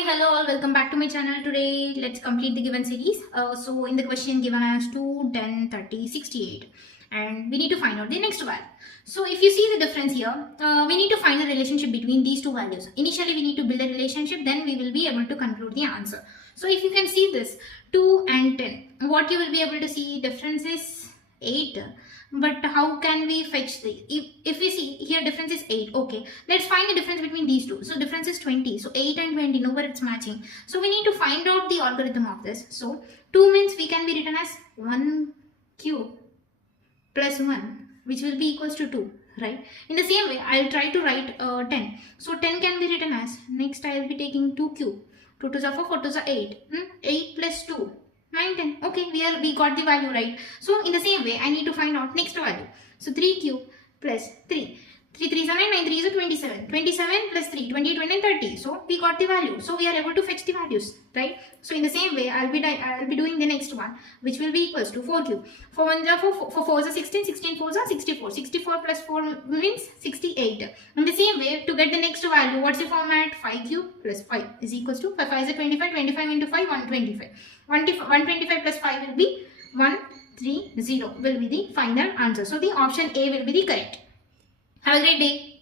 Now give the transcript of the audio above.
Hi, hello all, welcome back to my channel. Today let's complete the given series. So in the question given as 2, 10, 30, 68, and we need to find out the next value. So if you see the difference here, we need to find the relationship between these two values. Initially we need to build a relationship, then we will be able to conclude the answer. So if you can see this 2 and 10, what you will be able to see difference is 8. But how can we fetch the, if we see here difference is 8, okay, let's find the difference between these two. So difference is 20, so 8 and 20, nowhere it's matching, so we need to find out the algorithm of this. So 2 means we can be written as 1 cube plus 1, which will be equals to 2, right? In the same way I'll try to write 10. So 10 can be written as, next I will be taking 2 cube, 2 to the 4, 4 to the 8, 8 plus 2, 9, 10. Okay, we got the value, right? So in the same way I need to find out next value. So 3 cube plus 3, 3 3 is 9, 9 3 is 27, 27 plus 3, 20, 20 and 30. So we got the value, so we are able to fetch the values, right? So in the same way I'll be doing the next one, which will be equals to 4 cube, 4 1 is 4, 4 is 16, 16 4 is 64, 64 plus 4 means 68. In the same way, to get the next value, what's the format? 5 cube plus 5 is equals to 5 5 is 25, 25 into 5 125, 125 plus 5 will be 130 will be the final answer. So the option A will be the correct. Have a great day.